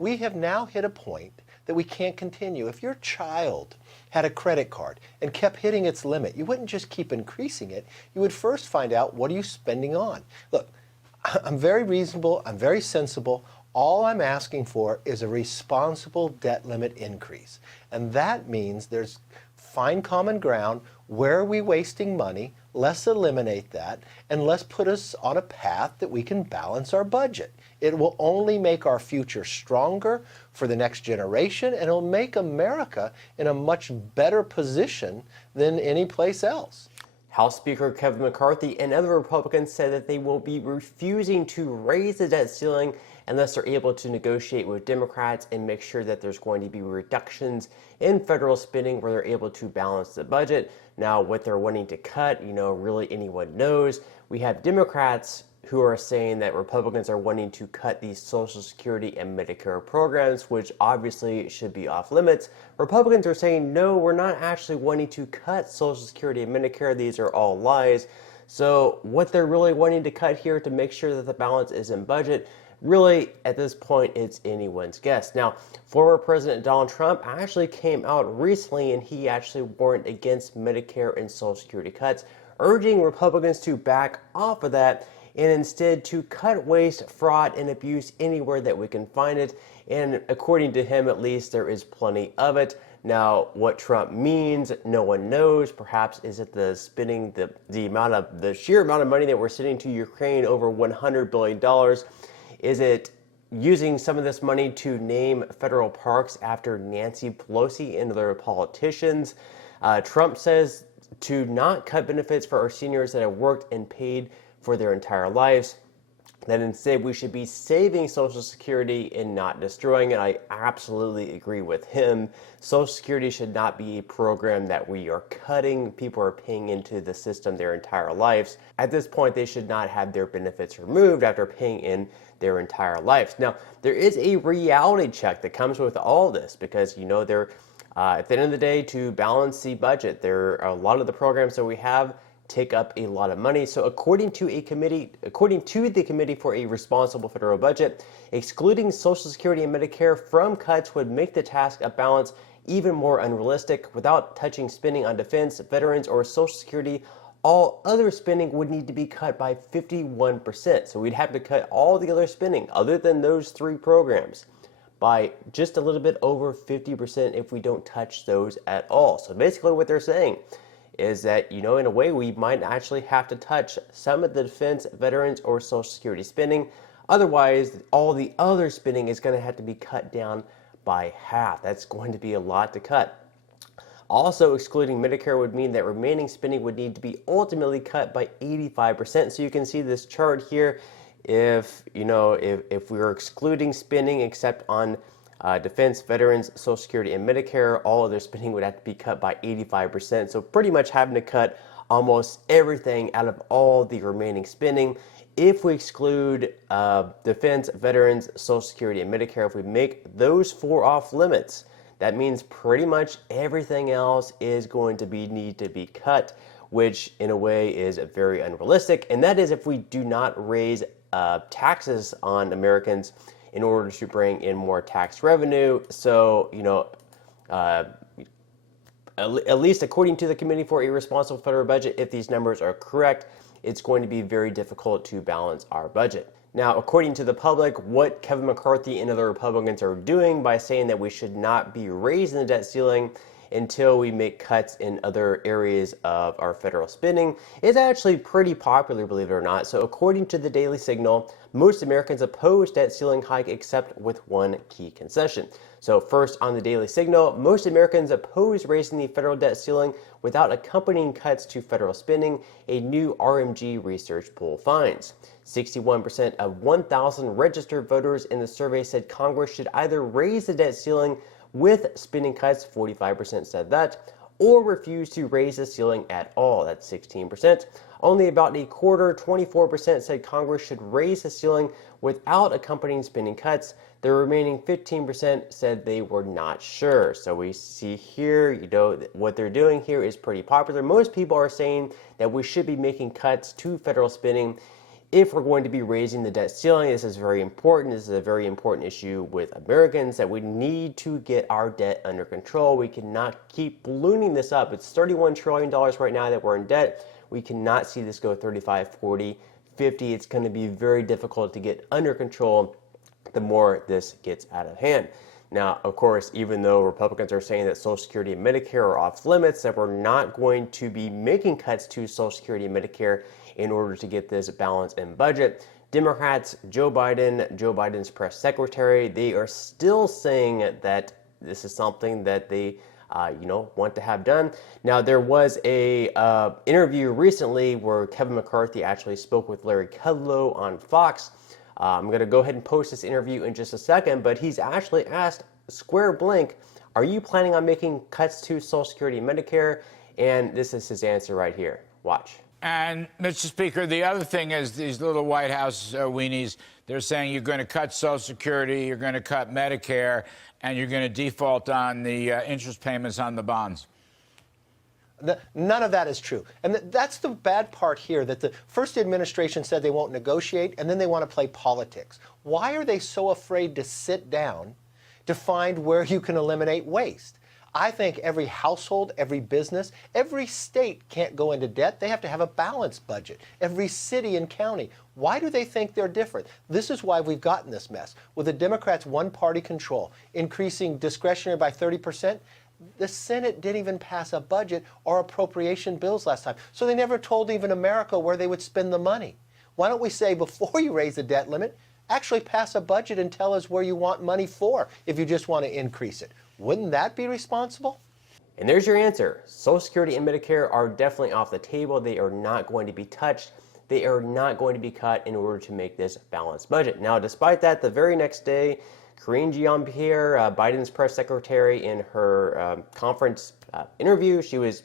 We have now hit a point that we can't continue. If your child had a credit card and kept hitting its limit, you wouldn't just keep increasing it. You would first find out, what are you spending on? Look, I'm very reasonable. I'm very sensible. All I'm asking for is a responsible debt limit increase. And that means there's find common ground. Where are we wasting money? Let's eliminate that, and let's put us on a path that we can balance our budget. It will only make our future stronger for the next generation, and it'll make America in a much better position than any place else. House Speaker Kevin McCarthy and other Republicans said that they will be refusing to raise the debt ceiling unless they're able to negotiate with Democrats and make sure that there's going to be reductions in federal spending where they're able to balance the budget. Now, what they're wanting to cut, really anyone knows. We have Democrats who are saying that Republicans are wanting to cut these Social Security and Medicare programs, which obviously should be off limits. Republicans are saying, no, we're not actually wanting to cut Social Security and Medicare. These are all lies. So what they're really wanting to cut here to make sure that the balance is in budget, really, at this point, it's anyone's guess. Now, former President Donald Trump actually came out recently and he actually warned against Medicare and Social Security cuts, urging Republicans to back off of that and instead to cut waste, fraud, and abuse anywhere that we can find it. And according to him, at least, there is plenty of it. Now, what Trump means, no one knows. Perhaps is it the spending, the sheer amount of money that we're sending to Ukraine, over $100 billion. Is it using some of this money to name federal parks after Nancy Pelosi and other politicians? Trump says to not cut benefits for our seniors that have worked and paid for their entire lives, that instead we should be saving Social Security and not destroying it. I absolutely agree with him. Social Security should not be a program that we are cutting. People are paying into the system their entire lives. At this point, they should not have their benefits removed after paying in their entire lives. Now, there is a reality check that comes with all this because, they're at the end of the day, to balance the budget, there are a lot of the programs that we have take up a lot of money. So according to the Committee for a Responsible Federal Budget, excluding Social Security and Medicare from cuts would make the task of balance even more unrealistic. Without touching spending on defense, veterans, or Social Security, all other spending would need to be cut by 51%. So we'd have to cut all the other spending other than those three programs by just a little bit over 50% if we don't touch those at all. So basically what they're saying is that, in a way, we might actually have to touch some of the defense, veterans, or Social Security spending. Otherwise, all the other spending is going to have to be cut down by half. That's going to be a lot to cut. Also, excluding Medicare would mean that remaining spending would need to be ultimately cut by 85%. So you can see this chart here. If we were excluding spending except on defense, veterans, Social Security, and Medicare, all of their spending would have to be cut by 85%. So pretty much having to cut almost everything out of all the remaining spending. If we exclude defense, veterans, Social Security, and Medicare, if we make those four off limits, that means pretty much everything else is going to need to be cut, which in a way is very unrealistic. And that is if we do not raise taxes on Americans in order to bring in more tax revenue. So, at least according to the Committee for a Responsible Federal Budget, if these numbers are correct, it's going to be very difficult to balance our budget. Now, according to the public, what Kevin McCarthy and other Republicans are doing by saying that we should not be raising the debt ceiling until we make cuts in other areas of our federal spending is actually pretty popular, believe it or not. So according to the Daily Signal, most Americans oppose debt ceiling hike except with one key concession. So first, on the Daily Signal, most Americans oppose raising the federal debt ceiling without accompanying cuts to federal spending, a new RMG research poll finds. 61% of 1,000 registered voters in the survey said Congress should either raise the debt ceiling with spending cuts, 45% said that, or refuse to raise the ceiling at all, that's 16%. Only about a quarter, 24%, said Congress should raise the ceiling without accompanying spending cuts. The remaining 15% said they were not sure. So we see here, what they're doing here is pretty popular. Most people are saying that we should be making cuts to federal spending if we're going to be raising the debt ceiling, this is very important. This is a very important issue with Americans, that we need to get our debt under control. We cannot keep ballooning this up. It's $31 trillion right now that we're in debt. We cannot see this go 35, 40, 50. It's going to be very difficult to get under control the more this gets out of hand. Now, of course, even though Republicans are saying that Social Security and Medicare are off limits, that we're not going to be making cuts to Social Security and Medicare in order to get this balance in budget, Democrats, Joe Biden's press secretary, they are still saying that this is something that they want to have done. Now, there was a interview recently where Kevin McCarthy actually spoke with Larry Kudlow on Fox. I'm going to go ahead and post this interview in just a second, but he's actually asked square blank, are you planning on making cuts to Social Security and Medicare? And this is his answer right here. Watch. And, Mr. Speaker, the other thing is these little White House weenies, they're saying you're going to cut Social Security, you're going to cut Medicare, and you're going to default on the interest payments on the bonds. None of that is true. And that's the bad part here, that the first administration said they won't negotiate, and then they want to play politics. Why are they so afraid to sit down to find where you can eliminate waste? I think every household, every business, every state can't go into debt. They have to have a balanced budget. Every city and county. Why do they think they're different? This is why we've gotten this mess. With the Democrats' one-party control, increasing discretionary by 30%, the Senate didn't even pass a budget or appropriation bills last time. So they never told even America where they would spend the money. Why don't we say, before you raise the debt limit, actually pass a budget and tell us where you want money for if you just want to increase it? Wouldn't that be responsible? And there's your answer. Social Security and Medicare are definitely off the table. They are not going to be touched. They are not going to be cut in order to make this balanced budget. Now, despite that, the very next day, Karine Jean-Pierre, Biden's press secretary, in her conference interview, she was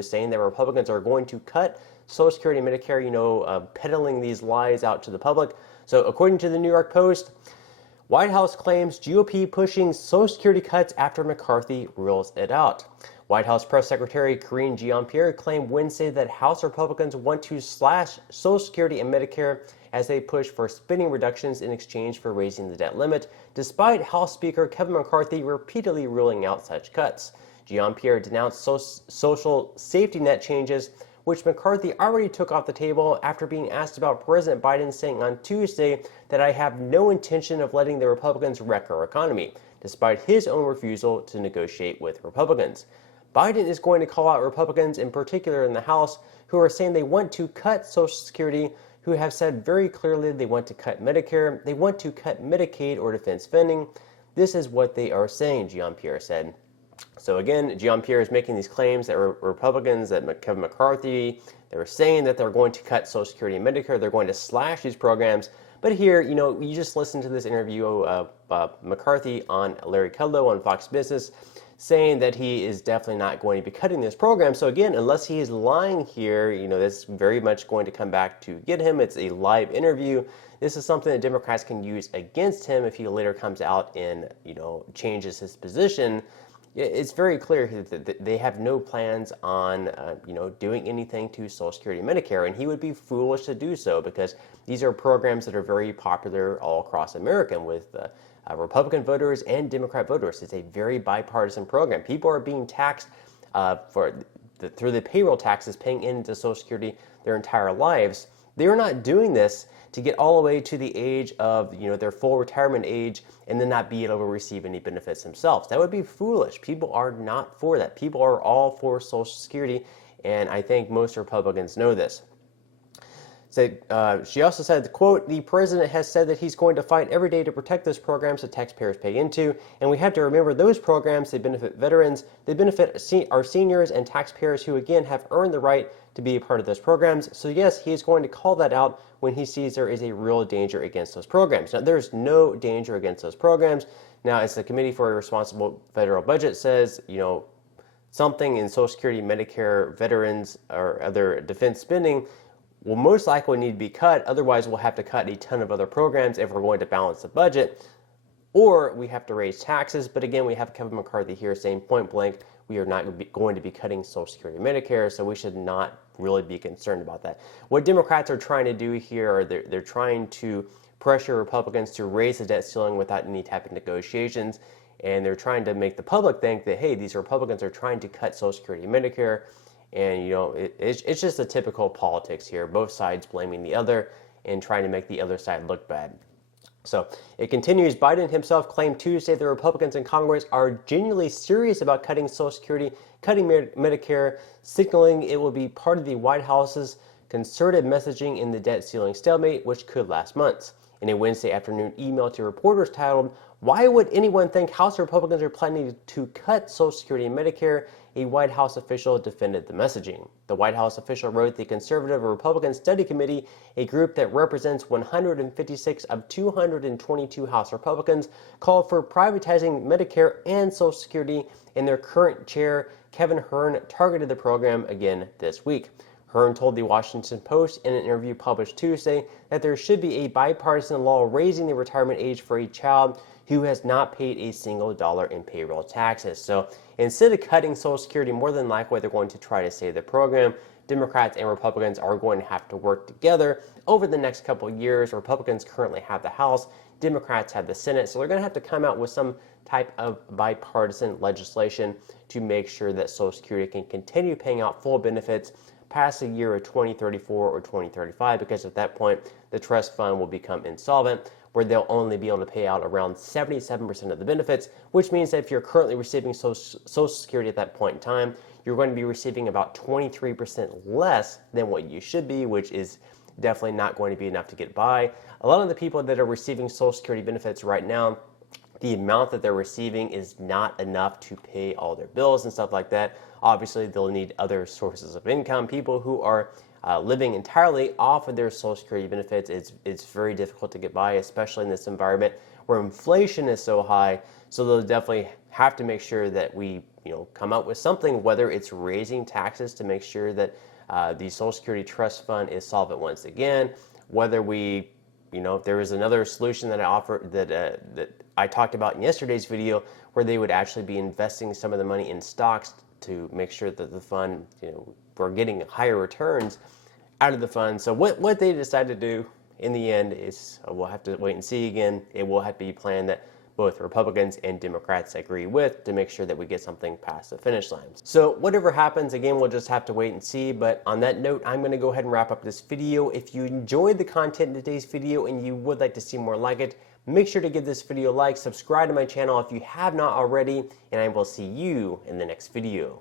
saying that Republicans are going to cut Social Security and Medicare, peddling these lies out to the public. So according to the New York Post, White House claims GOP pushing Social Security cuts after McCarthy rules it out. White House Press Secretary Karine Jean-Pierre claimed Wednesday that House Republicans want to slash Social Security and Medicare as they push for spending reductions in exchange for raising the debt limit, despite House Speaker Kevin McCarthy repeatedly ruling out such cuts. Jean-Pierre denounced social safety net changes, which McCarthy already took off the table after being asked about President Biden saying on Tuesday that I have no intention of letting the Republicans wreck our economy, despite his own refusal to negotiate with Republicans. Biden is going to call out Republicans, in particular in the House, who are saying they want to cut Social Security, who have said very clearly they want to cut Medicare, they want to cut Medicaid or defense spending. This is what they are saying, Jean-Pierre said. So again, Jean-Pierre is making these claims that Republicans, that Kevin McCarthy, they were saying that they're going to cut Social Security and Medicare, they're going to slash these programs. But here, you just listened to this interview of McCarthy on Larry Kudlow on Fox Business, saying that he is definitely not going to be cutting this program. So again, unless he is lying here, this is very much going to come back to get him. It's a live interview. This is something that Democrats can use against him if he later comes out and, changes his position. It's very clear that they have no plans on, doing anything to Social Security and Medicare, and he would be foolish to do so because these are programs that are very popular all across America with Republican voters and Democrat voters. It's a very bipartisan program. People are being taxed through the payroll taxes, paying into Social Security their entire lives. They are not doing this to get all the way to the age of their full retirement age and then not be able to receive any benefits themselves. That would be foolish. People are not for that. People are all for Social Security, and I think most Republicans know this. She also said, quote, the president has said that he's going to fight every day to protect those programs that taxpayers pay into, and we have to remember those programs, they benefit veterans, they benefit our seniors and taxpayers who, again, have earned the right to be a part of those programs. So yes, he is going to call that out when he sees there is a real danger against those programs. Now, there's no danger against those programs. Now, as the Committee for a Responsible Federal Budget says, something in Social Security, Medicare, veterans, or other defense spending will most likely need to be cut. Otherwise, we'll have to cut a ton of other programs if we're going to balance the budget, or we have to raise taxes. But again, we have Kevin McCarthy here saying point blank, we are not going to be cutting Social Security and Medicare, so we should not really be concerned about that. What Democrats are trying to do here are they're trying to pressure Republicans to raise the debt ceiling without any type of negotiations, and they're trying to make the public think that, hey, these Republicans are trying to cut Social Security and Medicare, and it's just a typical politics here, both sides blaming the other and trying to make the other side look bad. So it continues. Biden himself claimed Tuesday the Republicans in Congress are genuinely serious about cutting Social Security, cutting Medicare, signaling it will be part of the White House's concerted messaging in the debt ceiling stalemate, which could last months. In a Wednesday afternoon email to reporters titled, "Why would anyone think House Republicans are planning to cut Social Security and Medicare?" a White House official defended the messaging. The White House official wrote the Conservative Republican Study Committee, a group that represents 156 of 222 House Republicans, called for privatizing Medicare and Social Security, and their current chair, Kevin Hern, targeted the program again this week. Hern told the Washington Post in an interview published Tuesday that there should be a bipartisan law raising the retirement age for a child who has not paid a single dollar in payroll taxes. So instead of cutting Social Security, more than likely they're going to try to save the program. Democrats and Republicans are going to have to work together over the next couple of years. Republicans currently have the House, Democrats have the Senate, so they're going to have to come out with some type of bipartisan legislation to make sure that Social Security can continue paying out full benefits past the year of 2034 or 2035, because at that point the trust fund will become insolvent, where they'll only be able to pay out around 77% of the benefits, which means that if you're currently receiving Social Security at that point in time, you're going to be receiving about 23% less than what you should be, which is definitely not going to be enough to get by. A lot of the people that are receiving Social Security benefits right now, the amount that they're receiving is not enough to pay all their bills and stuff like that. Obviously, they'll need other sources of income. People who are living entirely off of their Social Security benefits, it's very difficult to get by, especially in this environment where inflation is so high. So they'll definitely have to make sure that we come up with something, whether it's raising taxes to make sure that the Social Security Trust Fund is solvent once again, whether we there was another solution that I offered that I talked about in yesterday's video, where they would actually be investing some of the money in stocks to make sure that the fund, we're getting higher returns out of the fund. So what they decide to do in the end is we'll have to wait and see again. It will have to be a plan that both Republicans and Democrats agree with to make sure that we get something past the finish line. So whatever happens, again, we'll just have to wait and see. But on that note, I'm going to go ahead and wrap up this video. If you enjoyed the content in today's video and you would like to see more like it, make sure to give this video a like, subscribe to my channel if you have not already, and I will see you in the next video.